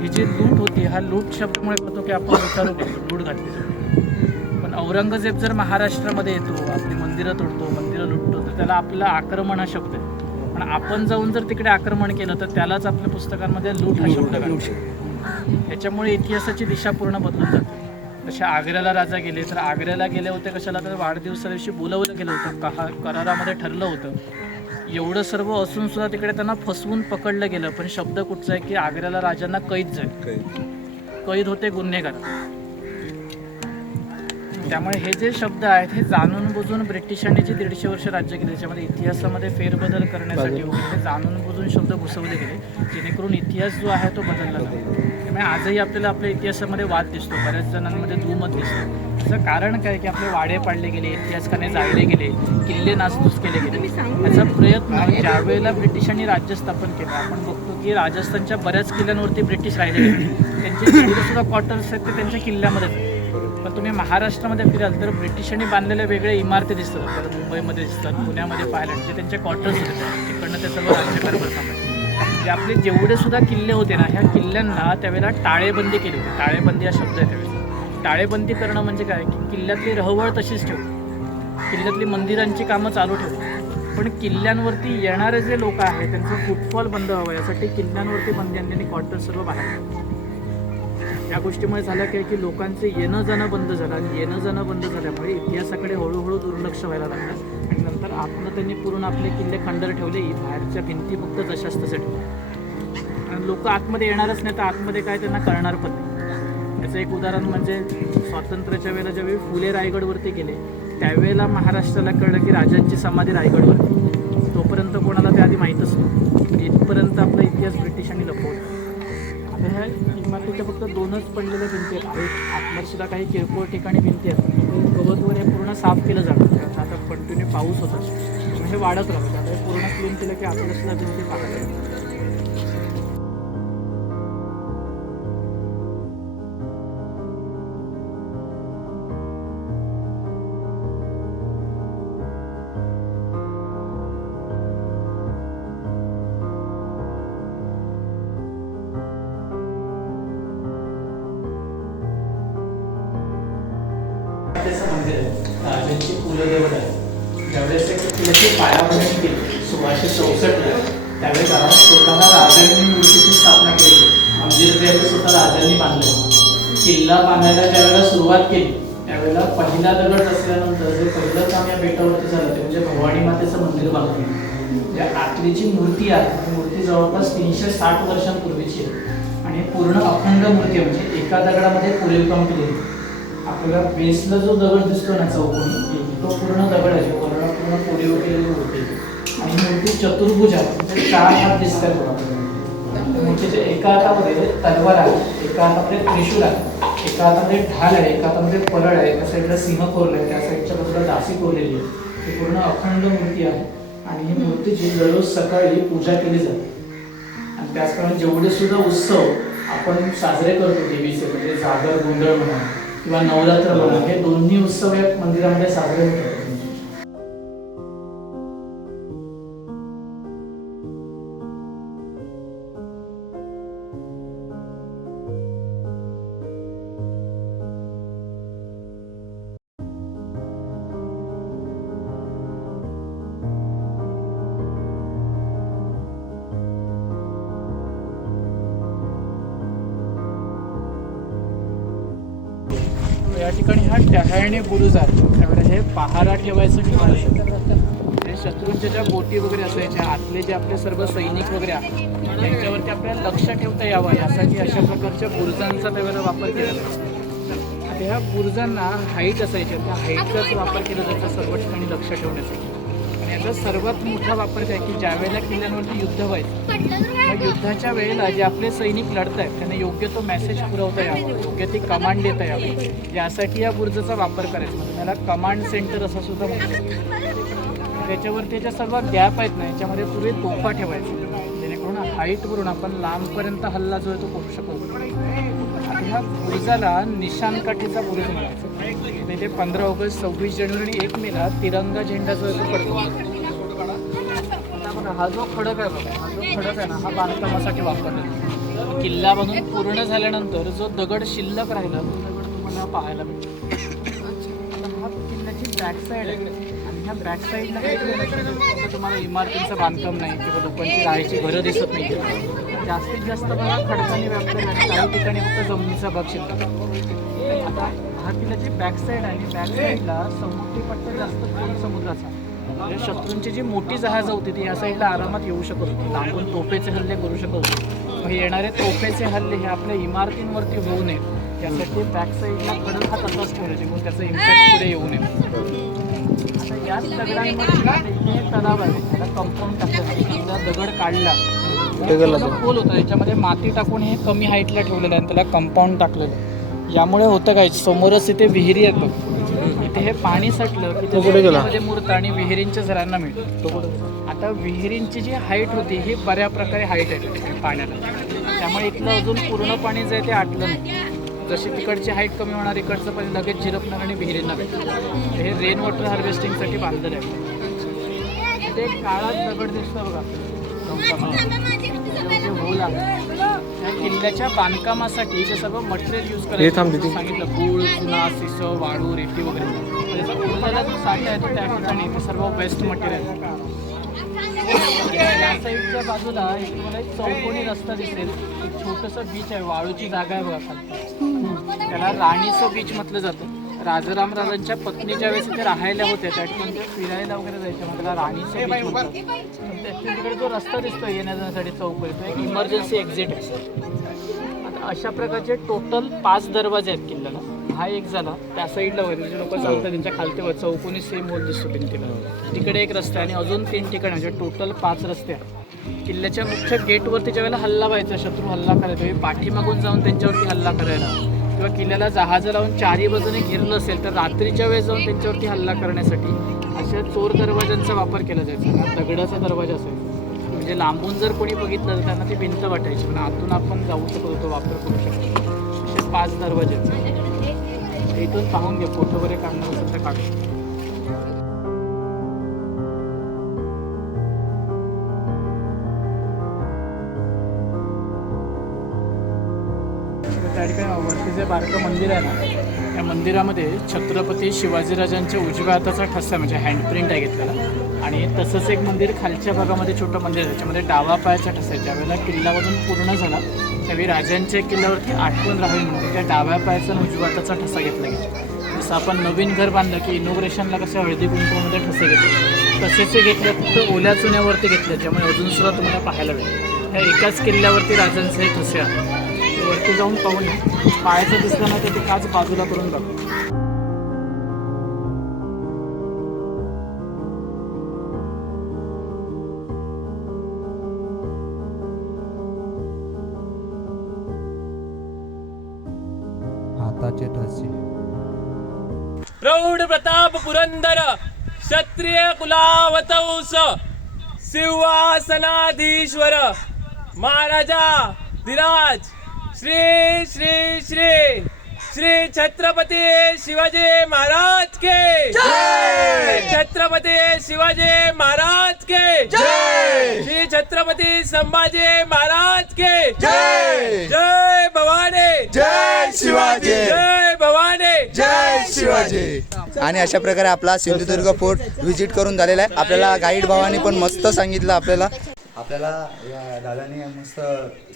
ही जी लूट होती हा लूट शब्दामुळे कळतो की आपण विचारू करतो लूट घातली. पण औरंगजेब जर महाराष्ट्रामध्ये येतो, आपली मंदिरं तोडतो, मंदिरं लुटतो, तर त्याला आपलं आक्रमण हा शब्द आहे. पण आपण जाऊन जर तिकडे आक्रमण केलं तर त्यालाच आपल्या पुस्तकांमध्ये लूट हा शब्द घालतो. याच्यामुळे इतिहासाची दिशा पूर्ण बदलून जाते. तसे आग्र्याला राजा गेले तर आग्र्याला गेले होते कशाला, तर वाढदिवसा दिवशी बोलवलं गेलं होतं, करारामध्ये ठरलं होतं. एवढं सर्व असून सुद्धा तिकडे त्यांना फसवून पकडलं गेलं. पण शब्द कुठचा आहे की आग्र्याला राजांना कैद झाले, कैद होते गुन्हेगार. त्यामुळे हे जे शब्द आहेत हे जाणून बुजून ब्रिटिशांनी जे 150 वर्ष राज्य केले त्याच्यामध्ये इतिहासामध्ये फेरबदल करण्यासाठी वगैरे जाणून बुजून शब्द घुसवले गेले, जेणेकरून इतिहास जो आहे तो बदलला जातो. त्यामुळे आजही आपल्याला आपल्या इतिहासामध्ये वाद दिसतो, बऱ्याच जणांमध्ये दुमत दिसतो. त्याचं कारण काय की आपले वाडे पाडले गेले, इतिहासखाने जाळले गेले, किल्ले नासधूस केले गेले. याचा प्रयत्न ज्यावेळेला ब्रिटिशांनी राज्य स्थापन केलं आपण बघतो की राजस्थानच्या बऱ्याच किल्ल्यांवरती ब्रिटिश राहिले गेले. त्यांचे जेवढे सुद्धा क्वार्टर्स आहेत ते त्यांच्या किल्ल्यामध्येच. पण तुम्ही महाराष्ट्रामध्ये फिराल तर ब्रिटिशांनी बांधलेल्या वेगळ्या इमारती दिसतात. आपल्याला मुंबईमध्ये दिसतात, पुण्यामध्ये पाहायला जे त्यांचे क्वार्टर्स होते तिकडनं ते सर्व राज्यकारभार सांभाळले. जे आपले जेवढे सुद्धा किल्ले होते ना ह्या किल्ल्यांना त्यावेळेला टाळेबंदी केली होती. टाळेबंदी हा शब्द आहे त्यावेळेस. टाळेबंदी करणं म्हणजे काय की किल्ल्यातली रहवळ तशीच ठेवली, किल्ल्यातली मंदिरांची कामं चालू ठेवली, पण किल्ल्यांवरती येणारे जे लोक आहेत त्यांचा फुटफॉल बंद व्हावा यासाठी किल्ल्यांवरती बंदी आणली आणि क्वार्टर सर्व बाहेर. या गोष्टीमुळे झालं काय की लोकांचं येणं जाणं बंद झालं आणि येणं जाणं बंद झाल्यामुळे इतिहासाकडे हळूहळू दुर्लक्ष व्हायला लागलं आणि नंतर आतनं त्यांनी पूर्ण आपले किल्ले खंडर ठेवले, बाहेरच्या भिंती फक्त जशाच तसं ठेवल्या. आणि लोक आतमध्ये येणारच नाही तर आतमध्ये काय त्यांना कळणार पण नाही. याचं एक उदाहरण म्हणजे स्वातंत्र्याच्या वेळेला ज्यावेळी फुले रायगडवरती गेले त्यावेळेला महाराष्ट्राला कळलं की राजांची समाधी रायगडवरती. तोपर्यंत कोणाला ते आधी माहीतच नव्हतं. इथपर्यंत आपला इतिहास ब्रिटिशांनी लपवला. आता ह्या इमारतीच्या फक्त 2च पडलेल्या भिंती आहेत. आतमध्ये सुद्धा काही किरकोळ ठिकाणी भिंती आहेत. गवतवर हे पूर्ण साफ केलं जातं. आता कंटिन्यू पाऊस होता हे वाढत राहतं. आता हे पूर्ण क्लीन केलं की आपल्याला सुद्धा भिंती पाहायला. राजांची कुलदेवत आहे. ज्यावेळेस किल्ल्याची पायाभरणी केली 1664ला त्यावेळेस स्वतः राजांनी मूर्तीची स्थापना केली. मंदिर जे आहे ते स्वतः राजांनी बांधलं. किल्ला बांधायला ज्यावेळेला सुरुवात केली त्यावेळेला पहिला दगड असल्यानंतर जे पहिलं काम या बेटावरती झालं ते म्हणजे भवानी मातेचं मंदिर बांधलं. ज्या आतली जी मूर्ती आहे ती मूर्ती जवळपास 360 वर्षांपूर्वीची आहे आणि पूर्ण अखंड मूर्ती म्हणजे एका दगडामध्ये पुढील काम केलेली. आपल्याला बेसला जो दगड दिसतो ना चौकोनी तो पूर्ण दगड आहे, पूर्ण कोरीव केलेली मूर्ती आणि मूर्ती चतुर्भुज आहे म्हणजे 4 हात दिसतात. मूर्तीच्या एका हातामध्ये तलवार आहे, एका हातामध्ये त्रिशूल आहे, एका हातामध्ये ढाल आहे, एका हातामध्ये परळ आहे, एका साईडला सिंह कोरलं आहे, त्या साईडच्या बाजूला दासी कोरलेली आहे. ही पूर्ण अखंड मूर्ती आहे आणि ही मूर्तीची दररोज सकाळी पूजा केली जाते. आणि त्याचप्रमाणे जेवढे सुद्धा उत्सव आपण साजरे करतो देवीचे म्हणजे जागर गोंधळ म्हणा किंवा नवरात्र म्हणा हे दोन्ही उत्सव या मंदिरामध्ये साजरे होतात. या ठिकाणी हा टहाळणे बुरुज आहे. त्यामुळे हे पहारा ठेवायचं ठिकाण आहे. हे शत्रूंच्या ज्या बोटी वगैरे असायच्या, आतले जे आपले सर्व सैनिक वगैरे आहेत त्यांच्यावरती आपल्याला लक्ष ठेवता यावं यासाठी अशा प्रकारच्या बुरुजांचा त्यावेळेला वापर केला जातो. आता ह्या बुरुजांना हाईट असायच्या, त्या हाईटचाच वापर केला जायचा सर्व ठिकाणी लक्ष ठेवण्यासाठी. आणि याचा सर्वात मोठा वापर काय की ज्या वेळेला किल्ल्यांवरती युद्ध व्हायचं, मग युद्धाच्या वेळेला जे आपले सैनिक लढत आहेत त्यांना योग्य तो मेसेज पुरवता यावा, योग्य ती कमांड देता यावी, यासाठी या बुरुजाचा वापर करायचा. म्हणजे त्याला कमांड सेंटर असं सुद्धा म्हणतात. त्याच्यावरती त्याच्या सर्व गॅप आहेत ना, याच्यामध्ये पुरे तोफा ठेवायचा, जेणेकरून हाईटवरून आपण लांबपर्यंत हल्ला जो आहे तो करू शकतो. आता ह्या बुरुजाला निशाणकाठीचा बुरुज म्हणायचा. म्हणजे 15 ऑगस्ट, 26 जानेवारी आणि 1 मेला तिरंगा झेंडा जो आहे तो पडतो. आता बघा हा जो खडक आहे बघा, हा जो खडक आहे ना, हा बांधकामासाठी वापरला जातो. किल्ला बनून पूर्ण झाल्यानंतर जो दगड शिल्लक राहिला तो दगड तुम्हाला पाहायला मिळतो. आता हा किल्ल्याची बॅक साईड आहे. ह्या बॅक साईडला काही तुम्हाला इमारतींचं बांधकाम नाही किंवा लोकांची राहायची घरं दिसत नाही. जास्तीत जास्त बघा खडकांनी व्यापलेलं आहे. काही ठिकाणी फक्त जमिनीचा भाग शिल्लक. आता हा किल्ल्याची बॅक साईड आहे आणि बॅक साईडला समुद्री पट्टा जास्त खोल समुद्राचा. म्हणजे शत्रूंची जी मोठी जहाजं होती ती या साईडला आरामात येऊ शकत होती, लांबून तोफेचे हल्ले करू शकत होते. मग येणारे तोफेचे हल्ले हे आपल्या इमारतींवरती होऊ नयेत यासाठी बॅक साईडला खडक हा तसाच ठेवायचे, म्हणून त्याचा इम्पॅक्ट पुढे येऊ नये. याच दगडांमध्ये हे तलाव आहे, त्याला कंपाऊंड टाकलं, दगड काढला खोल होता, याच्यामध्ये माती टाकून हे कमी हाईटला ठेवलेलं आहे, त्याला कंपाऊंड टाकलेलं आहे. यामुळे होतं काय, समोरच इथे विहिरी आहेत बघ, इथे हे पाणी साठलं की त्याच्यामध्ये मुरतं आणि विहिरींच्या झऱ्यांना मिळतं. आता विहिरींची जी हाईट होती ही बऱ्या प्रकारे हाईट आहे पाण्याला, त्यामुळे इथलं अजून पूर्ण पाणी जे आहे ते आटलं नाही. जशी तिकडची हाईट कमी होणार, इकडचं पाणी लगेच झिरपणार आणि विहिरींना भेटणार. हे रेन वॉटर हार्वेस्टिंगसाठी बांधलेलं आहे. ते काळात दगड दिसतं बघा, होल आहे. त्या किल्ल्याच्या बांधकामासाठी जे सगळं मटेरियल यूज करायचं सांगितलं, गूळ, चुना, सिसो, वाळू, रेती वगैरे. त्याचा उरलेला जो साठा आहे तो त्या ठिकाणी ते सर्व वेस्ट मटेरियल. या साईडच्या बाजूला एक तुम्हाला एक चौकोनी रस्ता दिसेल, एक छोटंसं बीच आहे, वाळूची जागा आहे बघा खाली, त्याला राणीचं बीच म्हटलं जातं. राजाराम राजांच्या पत्नी ज्या वेळेस इथे राहायला होत्या त्या ठिकाणी ते फिरायला वगैरे जायच्या, मग त्याला राणीचं बीच म्हणतात. तिकडे जो रस्ता दिसतो येण्या जाण्यासाठी चौक, एक इमर्जन्सी एक्झिट आहे. आता अशा प्रकारचे टोटल 5 दरवाजे आहेत किल्ल्याला. हा एक झाला, त्या साईडला वगैरे जे लोक चालतात त्यांच्या खालते चौकोनी सेम होल दिसतो भिंतीला. तिकडे एक रस्ता आणि अजून 3 ठिकाणी, म्हणजे टोटल 5 रस्ते आहेत. किल्ल्याच्या मुख्य गेटवरती ज्या वेळेला हल्ला व्हायचा, शत्रू हल्ला करायचा, पाठीमागून जाऊन त्यांच्यावरती हल्ला करायला किंवा किल्ल्याला जहाजं लावून 4ही बाजूने घेरलं असेल तर रात्रीच्या वेळेस जाऊन त्यांच्यावरती हल्ला करण्यासाठी अशा चोर दरवाजांचा वापर केला जायचा. हा दगडाचा दरवाजा असायचा, म्हणजे लांबून जर कोणी बघितलं तर त्यांना ती भिंत वाटायची, पण आतून आपण जाऊ शकतो, तो वापर करू शकतो. असे 5 दरवाजे इथून पाहून घे, फोटो वगैरे काढणार असेल तर काढू. त्या ठिकाणी वरती जे बारकं मंदिर आहे ना, त्या मंदिरामध्ये छत्रपती शिवाजीराजांच्या उजव्या हाताचा ठसा म्हणजे हँडप्रिंट आहे घेतलेला. आणि तसंच एक मंदिर खालच्या भागामध्ये छोटं मंदिर आहे, त्याच्यामध्ये डावा पायाचा ठसा आहे. ज्यावेळेला किल्लामधून पूर्ण झाला त्यावेळी राजांच्या किल्ल्यावरती आठवण राहावी म्हणून त्या डाव्या पायाचा आणि उजव्या हाताचा ठसा घेतला गेला. जसं आपण नवीन घर बांधलं की इनॉग्रेशनला कसं हळदी कुंकूमध्ये ठसे घेतो, तसेच हे घेतले, फक्त ओल्या चुन्यावरती घेतले, त्यामुळे अजून सुद्धा तुम्हाला पाहायला मिळेल. ह्या एकाच किल्ल्यावरती राजांचे हे ठसे आहे. वरती जाऊन पाहून पायाचं दिसलं नाही तर ते काच बाजूला करून बघ. हाताचे ठसे. प्रौढ प्रताप पुरंदर क्षत्रिय कुलावतंस सिंहासनाधीश्वर महाराजा धीराज श्री श्री श्री श्री छत्रपती शिवाजी महाराज के जय, छत्रपती शिवाजी महाराज के जय, श्री छत्रपती संभाजी महाराज के जय, जय भवानी जय शिवाजी, जय भवानी जय शिवाजी. आणि अशा प्रकारे आपला सिंधुदुर्ग फोर्ट व्हिजिट करून झालेला आहे. आपल्याला गाईड भावाने पण मस्त सांगितलं, आपल्याला या दादाने मस्त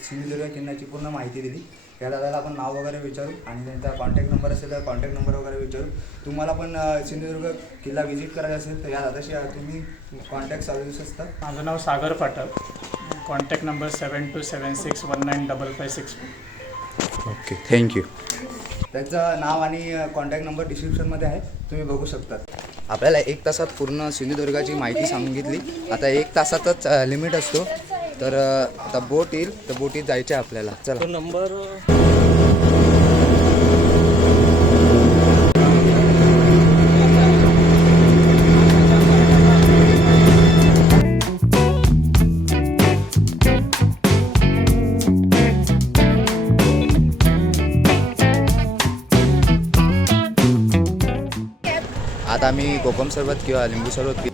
सिंधुदुर्ग किल्ल्याची पूर्ण माहिती दिली. त्या दादाला आपण नाव वगैरे विचारू आणि त्यांचा कॉन्टॅक्ट नंबर असेल तर कॉन्टॅक्ट नंबर वगैरे विचारू. तुम्हाला पण सिंधुदुर्ग किल्ला व्हिजिट करायचा असेल तर या दादाशी तुम्ही कॉन्टॅक्ट साधू शकता. माझं नाव Sagar Pathak. Contact number 7276195564. Okay, thank you. त्याचं नाव आणि कॉन्टॅक्ट नंबर डिस्क्रिप्शनमध्ये आहे, तुम्ही बघू शकता. आपल्याला 1 तासात पूर्ण सिंधुदुर्गाची माहिती सांगितली. आता 1 तासातच लिमिट असतो, तर आता बोट येईल, तर बोटीत जायचं आहे आपल्याला. चला. नंबर आता आम्ही कोकम सरबत किंवा लिंबू सरबत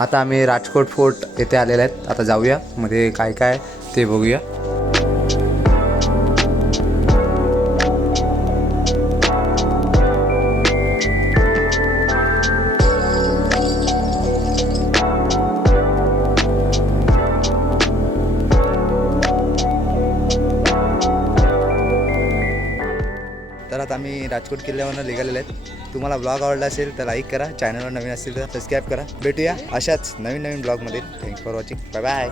आता आम्ही राजकोट फोर्ट येथे आलेले आहेत. आता जाऊया, मध्ये काय काय ते बघूया. तर आता आम्ही राजकोट किल्ल्यावरनं निघालेले आहेत. तुम्हाला ब्लॉग आवडला असेल तर लाईक करा, चॅनलवर नवीन असेल तर सबस्क्राईब करा. भेटूया अशाच नवीन ब्लॉगमध्ये. Thanks for watching. Bye bye.